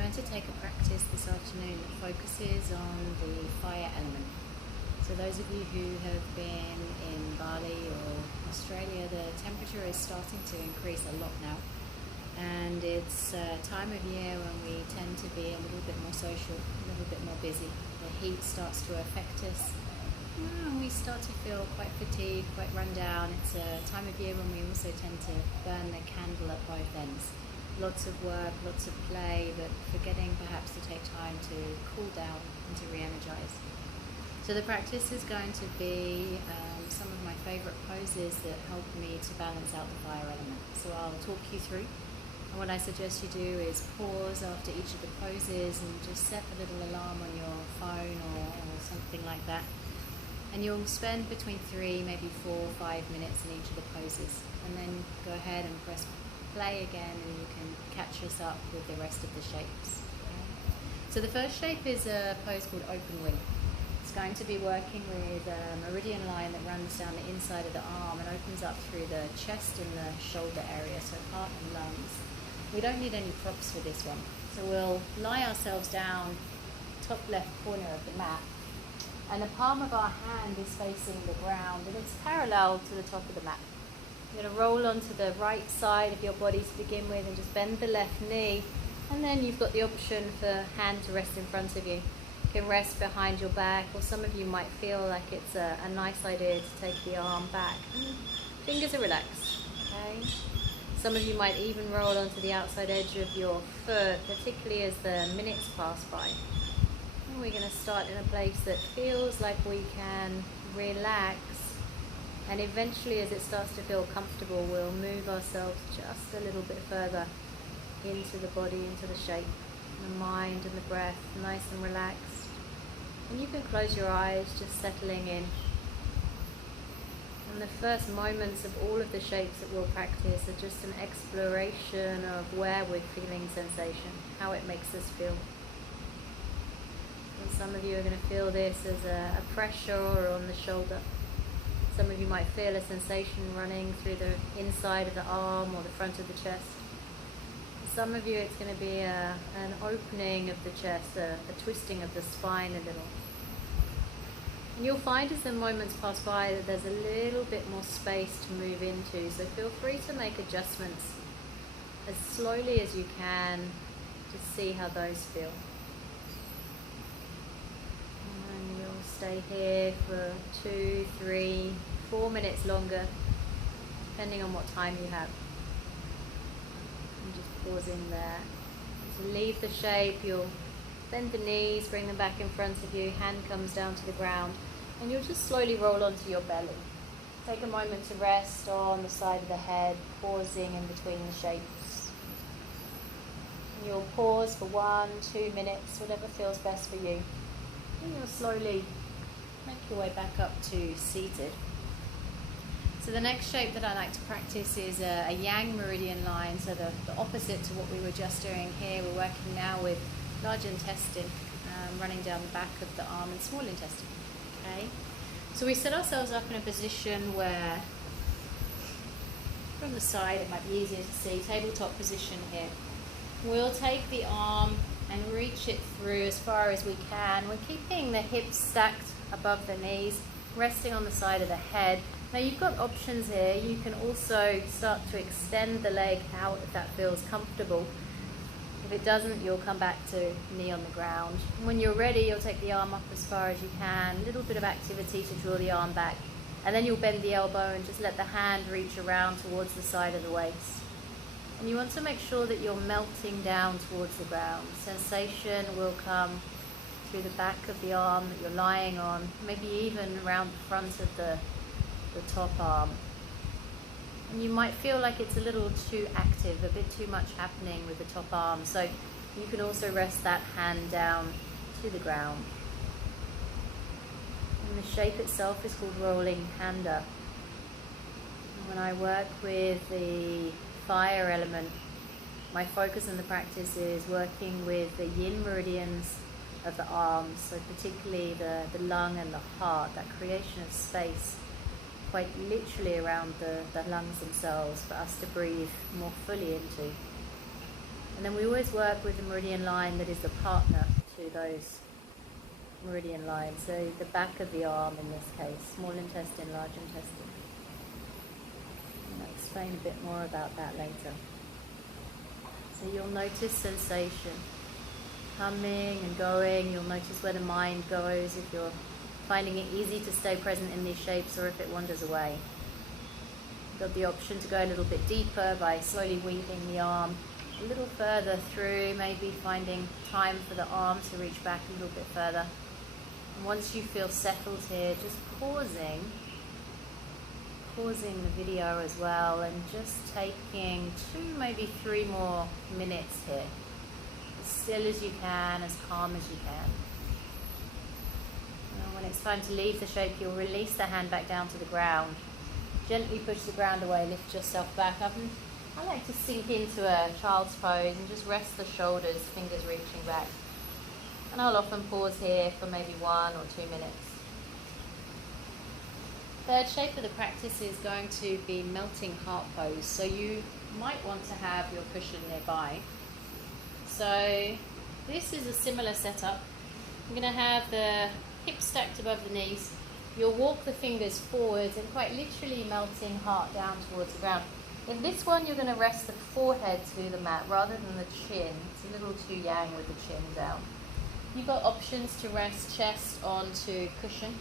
going to take a practice this afternoon that focuses on the fire element. So those of you who have been in Bali or Australia, the temperature is starting to increase a lot now. And it's a time of year when we tend to be a little bit more social, a little bit more busy. The heat starts to affect us. And we start to feel quite fatigued, quite run down. It's a time of year when we also tend to burn the candle at both ends. Lots of work, lots of play, but forgetting perhaps to take time to cool down and to re-energize. So the practice is going to be some of my favorite poses that help me to balance out the fire element. So I'll talk you through. And what I suggest you do is pause after each of the poses and just set a little alarm on your phone or something like that. And you'll spend between 3, maybe 4 or 5 minutes in each of the poses. And then go ahead and press play again and you can catch us up with the rest of the shapes. Okay. So the first shape is a pose called open wing. It's going to be working with a meridian line that runs down the inside of the arm and opens up through the chest and the shoulder area, so heart and lungs. We don't need any props for this one. So we'll lie ourselves down, top left corner of the mat. And the palm of our hand is facing the ground and it's parallel to the top of the mat. You're going to roll onto the right side of your body to begin with and just bend the left knee. And then you've got the option for hand to rest in front of you. You can rest behind your back, or some of you might feel like it's a nice idea to take the arm back. Fingers are relaxed, okay? Some of you might even roll onto the outside edge of your foot, particularly as the minutes pass by. We're going to start in a place that feels like we can relax, and eventually as it starts to feel comfortable we'll move ourselves just a little bit further into the body, into the shape, the mind and the breath, nice and relaxed. And you can close your eyes, just settling in. And the first moments of all of the shapes that we'll practice are just an exploration of where we're feeling sensation, how it makes us feel. And some of you are going to feel this as a pressure on the shoulder. Some of you might feel a sensation running through the inside of the arm or the front of the chest. Some of you it's going to be an opening of the chest, a twisting of the spine a little. And you'll find as the moments pass by that there's a little bit more space to move into, so feel free to make adjustments as slowly as you can to see how those feel. Stay here for 2, 3, 4 minutes longer, depending on what time you have. And just pause in there. To leave the shape, you'll bend the knees, bring them back in front of you, hand comes down to the ground, and you'll just slowly roll onto your belly. Take a moment to rest on the side of the head, pausing in between the shapes. And you'll pause for 1, 2 minutes, whatever feels best for you. And you'll slowly make your way back up to seated. So the next shape that I like to practice is a yang meridian line, so the opposite to what we were just doing here. We're working now with large intestine running down the back of the arm and small intestine. Okay, so we set ourselves up in a position where from the side it might be easier to see, tabletop position here. We'll take the arm and reach it through as far as we can. We're keeping the hips stacked above the knees, resting on the side of the head. Now you've got options here. You can also start to extend the leg out if that feels comfortable. If it doesn't, you'll come back to knee on the ground. And when you're ready, you'll take the arm up as far as you can, a little bit of activity to draw the arm back. And then you'll bend the elbow and just let the hand reach around towards the side of the waist. And you want to make sure that you're melting down towards the ground. Sensation will come through the back of the arm that you're lying on, maybe even around the front of the top arm. And you might feel like it's a little too active, a bit too much happening with the top arm. So you can also rest that hand down to the ground. And the shape itself is called rolling Panda. And when I work with the fire element, my focus in the practice is working with the yin meridians of the arms, so particularly the lung and the heart, that creation of space quite literally around the lungs themselves for us to breathe more fully into. And then we always work with the meridian line that is the partner to those meridian lines. So the back of the arm in this case, small intestine, large intestine. And I'll explain a bit more about that later. So you'll notice sensation coming and going. You'll notice where the mind goes, if you're finding it easy to stay present in these shapes or if it wanders away. You've got the option to go a little bit deeper by slowly weaving the arm a little further through, maybe finding time for the arm to reach back a little bit further. And once you feel settled here, just pausing the video as well and just taking 2, maybe 3 more minutes here. As still as you can, as calm as you can. And when it's time to leave the shape, you'll release the hand back down to the ground. Gently push the ground away, lift yourself back up. And I like to sink into a child's pose and just rest the shoulders, fingers reaching back. And I'll often pause here for maybe 1 or 2 minutes. Third shape of the practice is going to be melting heart pose. So you might want to have your cushion nearby. So this is a similar setup. I'm going to have the hips stacked above the knees. You'll walk the fingers forwards and quite literally melting heart down towards the ground. In this one, you're going to rest the forehead to the mat rather than the chin. It's a little too yang with the chin down. You've got options to rest chest onto cushion.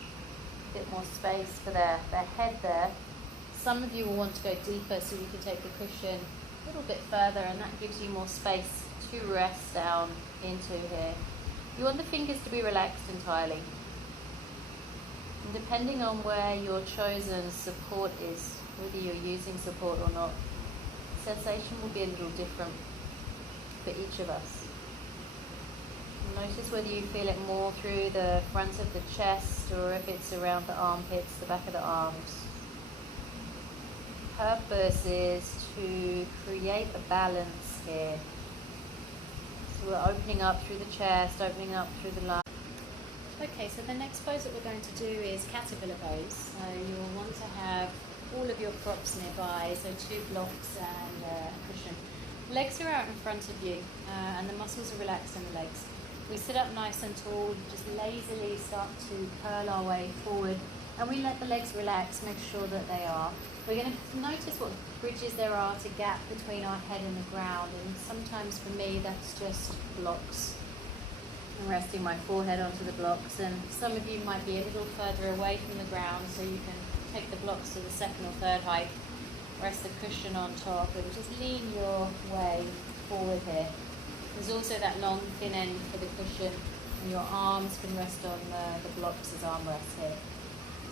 A bit more space for their head there. Some of you will want to go deeper, so you can take the cushion a little bit further, and that gives you more space to rest down into here. You want the fingers to be relaxed entirely. And depending on where your chosen support is, whether you're using support or not, sensation will be a little different for each of us. Notice whether you feel it more through the front of the chest or if it's around the armpits, the back of the arms. Purpose is to create a balance here. So we're opening up through the chest, opening up through the lungs. Okay, so the next pose that we're going to do is caterpillar pose. So you'll want to have all of your props nearby, so 2 blocks and a cushion. Legs are out in front of you and the muscles are relaxed in the legs. We sit up nice and tall, just lazily start to curl our way forward, and we let the legs relax, make sure that they are. We're going to notice what bridges there are to gap between our head and the ground, and sometimes for me that's just blocks. I'm resting my forehead onto the blocks, and some of you might be a little further away from the ground, so you can take the blocks to the 2nd or 3rd height, rest the cushion on top, and just lean your way forward here. There's also that long thin end for the cushion, and your arms can rest on the blocks as armrests here.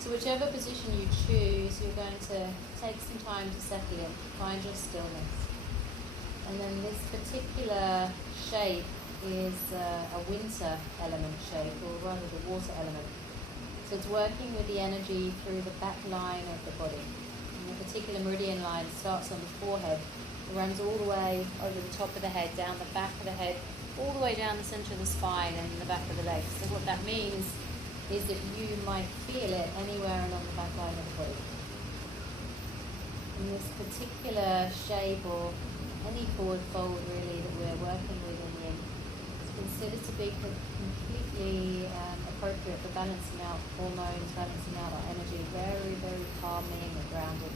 So whichever position you choose, you're going to take some time to settle in, find your stillness. And then this particular shape is a winter element shape, or rather the water element. So it's working with the energy through the back line of the body. And the particular meridian line starts on the forehead. It runs all the way over the top of the head, down the back of the head, all the way down the center of the spine and the back of the legs. So what that means is that you might feel it anywhere along the back line of the body. In this particular shape, or any forward fold really that we're working with in Yin, it's considered to be completely appropriate for balancing out hormones, balancing out our energy, very, very calming and grounding.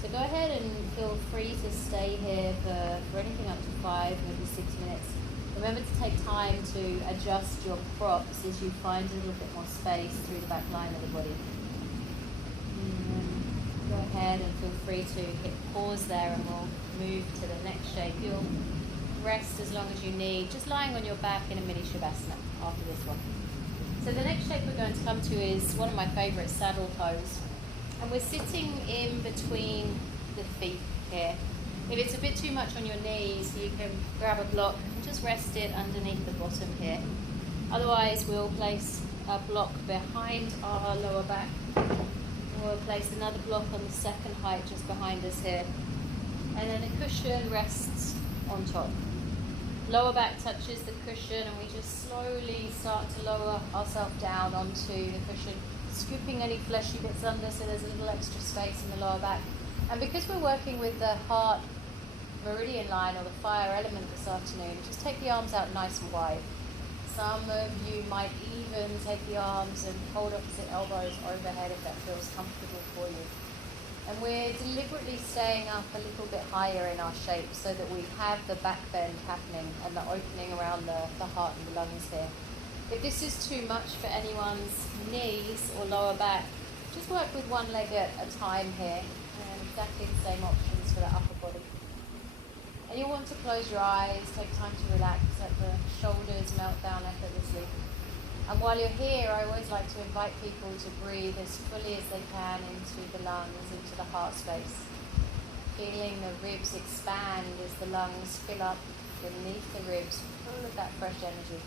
So go ahead and feel free to stay here for anything up to 5, maybe 6 minutes. Remember to take time to adjust your props as you find a little bit more space through the back line of the body. Go ahead and feel free to hit pause there, and we'll move to the next shape. You'll rest as long as you need, just lying on your back in a mini shavasana after this one. So the next shape we're going to come to is one of my favorite saddle pose. And we're sitting in between the feet here. If it's a bit too much on your knees, you can grab a block and just rest it underneath the bottom here. Otherwise, we'll place a block behind our lower back. We'll place another block on the 2nd height just behind us here. And then the cushion rests on top. Lower back touches the cushion, and we just slowly start to lower ourselves down onto the cushion, scooping any fleshy bits under so there's a little extra space in the lower back. And because we're working with the heart Meridian Line or the fire element this afternoon, just take the arms out nice and wide. Some of you might even take the arms and hold opposite elbows overhead if that feels comfortable for you. And we're deliberately staying up a little bit higher in our shape so that we have the back bend happening and the opening around the heart and the lungs here. If this is too much for anyone's knees or lower back, just work with one leg at a time here, and exactly the same options for the upper body. And you'll want to close your eyes, take time to relax, let the shoulders melt down effortlessly. And while you're here, I always like to invite people to breathe as fully as they can into the lungs, into the heart space. Feeling the ribs expand as the lungs fill up beneath the ribs, full of that fresh energy,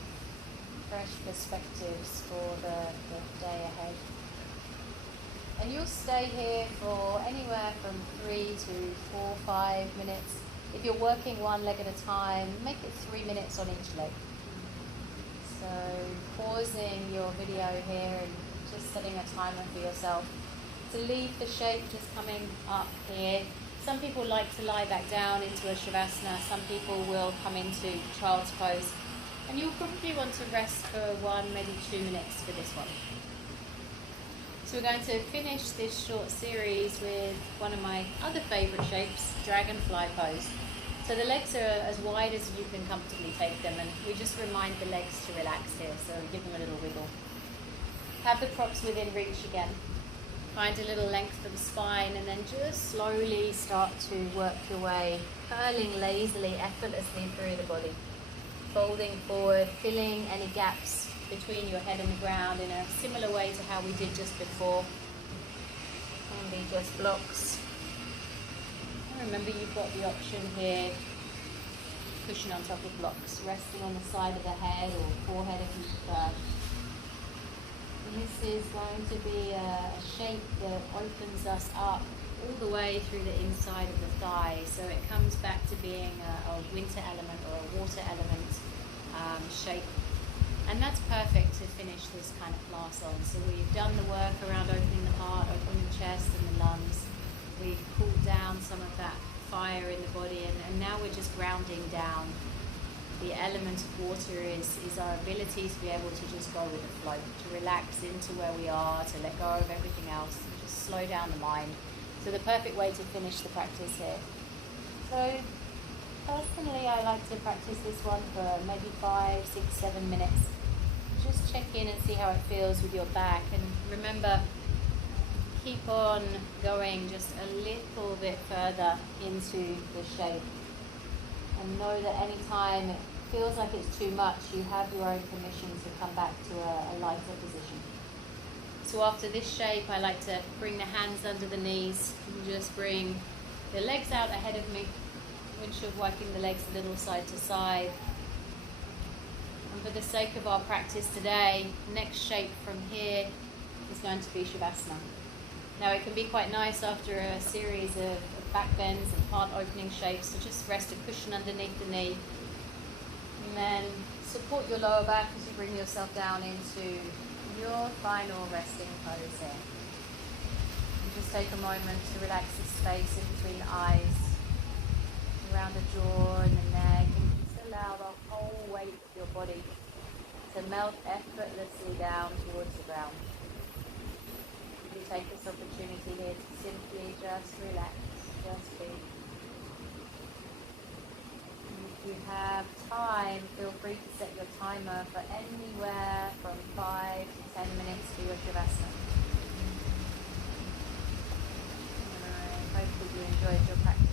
fresh perspectives for the day ahead. And you'll stay here for anywhere from 3 to 4, 5 minutes. If you're working one leg at a time, make it 3 minutes on each leg. So pausing your video here and just setting a timer for yourself to leave the shape just coming up here. Some people like to lie back down into a shavasana. Some people will come into child's pose. And you'll probably want to rest for 1, maybe 2 minutes for this one. So we're going to finish this short series with one of my other favourite shapes, Dragonfly Pose. So the legs are as wide as you can comfortably take them, and we just remind the legs to relax here, so give them a little wiggle. Have the props within reach again. Find a little length for the spine, and then just slowly start to work your way, curling lazily, effortlessly through the body. Folding forward, filling any gaps between your head and the ground in a similar way to how we did just before. Can be just blocks. And remember, you've got the option here, cushion on top of blocks, resting on the side of the head or forehead if you prefer. And this is going to be a shape that opens us up all the way through the inside of the thigh. So it comes back to being a winter element or a water element shape. And that's perfect to finish this kind of class on. So we've done the work around opening the heart, opening the chest and the lungs. We've cooled down some of that fire in the body, and now we're just grounding down. The element of water is our ability to be able to just go with the flow, to relax into where we are, to let go of everything else, and just slow down the mind. So the perfect way to finish the practice here. So personally, I like to practice this one for maybe 5, 6, 7 minutes. Just check in and see how it feels with your back, and remember, keep on going just a little bit further into the shape, and know that any time it feels like it's too much, you have your own permission to come back to a lighter position. So after this shape, I like to bring the hands under the knees and just bring the legs out ahead of me, windshield wiping the legs a little side to side. And for the sake of our practice today, next shape from here is going to be Shavasana. Now it can be quite nice after a series of back bends and heart opening shapes to just rest a cushion underneath the knee, and then support your lower back as you bring yourself down into your final resting pose here. And just take a moment to relax the space in between the eyes, around the jaw and the neck, and just allow the whole weight of your body to melt effortlessly down towards the ground. You take this opportunity here to simply just relax, just be. And if you have time, feel free to set your timer for anywhere from 5 to 10 minutes for your Shavasana. And I hope that you enjoyed your practice.